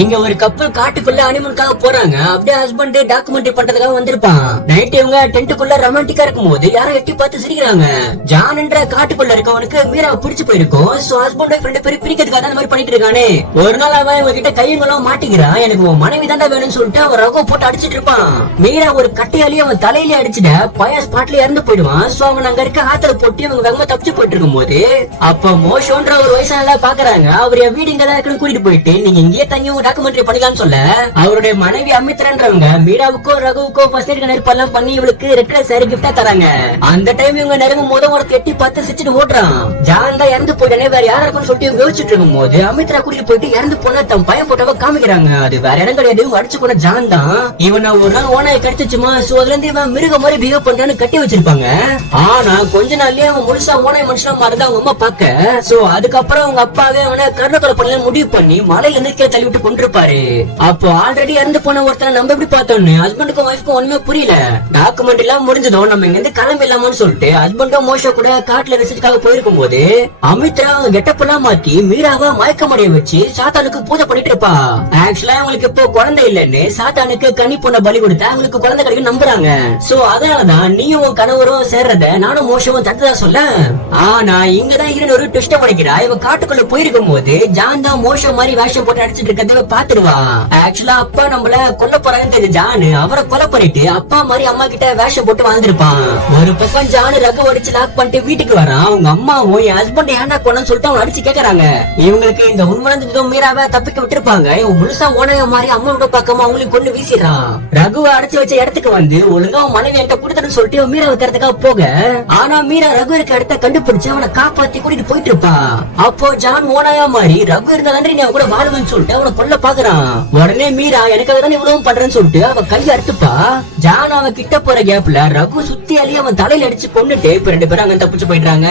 இங்க ஒரு கப்பல் காட்டுக்குள்ள அனிமலுக்காக போறாங்க. அப்படியே ஹஸ்பண்ட் டாக்குமெண்ட்ரி பண்றதுக்காக வந்திருப்பான். நைட் இவங்க டென்ட்டுக்குள்ள ரொமான்டிக்கா இருக்கும் போது யாரோ எட்டி பார்த்து சிரிக்கிறாங்க. ஜான் என்ற காட்டுக்குள்ள இருக்கவனுக்கு மீராவை பிடிச்சு போயிருக்கும். சோ ஹஸ்பண்ட் ரெண்டு பேரும் பிரிக்கிறதுக்காக அந்த மாதிரி பண்ணிட்டு இருக்கானே. ஒரு நாள் அவன் இவங்க கிட்ட கையங்களும் மாட்டிக்கிறான். எனக்கு உன் மனைவி தாண்டா வேணும்னு சொல்லிட்டு அவன் ரகோ போட்டு அடிச்சிட்டு இருப்பான். மீரா ஒரு கட்டையாலேயே அவன் தலையிலே அடிச்சுட்ட பய ஸ்பாட்ல இறந்து போயிடுவான். சோ அவன் அங்க இருக்க ஆத்துல போட்டு இவங்க வெங்க தப்பிச்சு போயிட்டு இருக்கும் போது அப்ப மோஷோன்ற ஒரு வயசான பாக்குறாங்க. அவர் என் வீடு இங்கதான் இருக்குன்னு கூட்டிட்டு போயிட்டு நீங்க இங்கேயே தங்கி டாக்குமெண்ட்ரி பண்ணிக்கலாம்னு சொல்ல அவருடைய மனைவி அமித்ரன்றவங்க மீராவுக்கும் ரகுவுக்கும் ஃபர்ஸ்ட் எய்ட் நெருப்பெல்லாம் பண்ணி இவளுக்கு ரெட் கலர் சாரி கிஃப்டா தராங்க. அந்த டைம் இவங்க நெருங்கும் போது ஒரு கெட்டி பத்து சிச்சுட்டு ஓடுறான். ஜான் தான் இறந்து போயிட்டானே வேற யாரா இருக்கும்னு சொல்லிட்டு இவங்க யோசிச்சுட்டு இருக்கும் போது அமித்ரா கூட்டிட்டு போயிட்டு இறந்து போன தன் பையன் போட்டோவை காமிக்கிறாங்க. அது வேற இடம் கிடையாது, இவங்க அடிச்சு போன ஜான் தான். இவன் ஒரு நாள் ஓனாய் கிடைச்சுமா. சோ அதுல இருந்து இவன் மிருக மாதிரி பிஹேவ் பண்றான்னு கட்டி வச்சிருப்பாங்க. ஆனா கொஞ்ச நாள்லயே அவன் முழுசா ஓனாய் மனுஷனா மாறதான் அவங்க அம்மா பாக்க. சோ அதுக்கப்புறம் அவங்க அப்பாவே அவனை கருணக்கொலை பண்ணல முடிவு பண்ணி மலையில இருந்து கீழே தள்ளி விட்டு கொண்டிருப்பாரு. அப்போ ஆல்ரெடி இறந்து போன ஒருத்தனை நம்ம எப்படி பார்த்தோம்னு ஹஸ்பண்டுக்கும் ஒய்ஃப்க்கும் ஒண்ணுமே புரியல. டாக்குமெண்ட் எல்லாம் முடிஞ்சதும் நம்ம இங்க இருந்து கிளம்பிடலாமான்னு சொல்லிட்டு ஹஸ்பண்டும் மோஷோ கூட காட்டுல ரிசர்ச்காக போயிருக்கும் போது அமித்ரா கெட்டப் எல்லாம் மாத்தி மீராவை மயக்கமடைய வச்சு சாத்தானுக்கு பூஜை பண்ணிட்டு இருப்பா. ஆக்சுவலா அவங்களுக்கு இப்போ குழந்தை இல்லன்னு சாத்தானுக்கு கனி பொண்ண பலி கொடுத்து அவங்களுக்கு குழந்தை கிடைக்கும் நம்புறாங்க. சோ அதனாலதான் நீயும் உன் கணவரும் சேர்றத நானும் மோஷவும் தட்டுதா சொல்ல. ஆனா இங்கதான் இருந்து ஒரு ட்விஸ்ட படிக்கிறா. இவ காட்டுக்குள்ள போயிருக்கும் போது ஜான் தான் மோஷோ மாதிரி வேஷம் போட்டு அடிச்சிட்டு இருக்கிறத பாத்துருவா. ஆக்சுவலா அப்பா நம்மள கொல்ல போறாங்கன்னு தெரிஞ்ச ஜானு அவரை கொலை பண்ணிட்டு அப்பா மாதிரி அம்மா கிட்ட வேஷம் போட்டு வாழ்ந்திருப்பான். ஒரு பக்கம் ஜானு ரகு அடிச்சு லாக் பண்ணிட்டு வீட்டுக்கு வரான். அவங்க அம்மாவும் என் ஹஸ்பண்ட் ஏண்டா கொன்னு சொல்லிட்டு அவங்க அடிச்சு கேக்குறாங்க. இவங்களுக்கு இந்த உண்மை மீராவை தப்பிக்க விட்டுருப்பாங்க. இவன் முழுசா ஓனைய மாதிரி அம்மாவோட பக்கமா அவங்களுக்கு கொண்டு வீசிடுறான். ரகுவை அடைச்சு வச்ச இடத்துக்கு வந்து ஒழுங்கா மனைவி என்கிட்ட கொடுத்துன்னு சொல்லிட்டு மீராவை தரத்துக்காக போக ஆனா மீரா ரகு இருக்க இடத்த கண்டுபிடிச்சு அவனை காப்பாத்தி கூட்டிட்டு போயிட்டு இருப்பா. அப்போ ஜான் ஓனாயா மாதிரி ரகு இருந்த நன்றி நீ கூட வாழ்வுன்னு சொல்லிட்டு அவனை கொல்ல பாக்குறான். உடனே மீரா எனக்காக தான் இவ்வளவு பண்றேன்னு சொல்லிட்டு அவன் கையை அறுத்துப்பா. ஜான் அவன் கிட்ட போற கேப்ல ரகு சுத்தி அள்ளி அவன் தலையில அடிச்சு கொண்டுட்டு இப்ப ரெண்டு பேரும் அங்க தப்பிச்சு போயிடுறாங்க.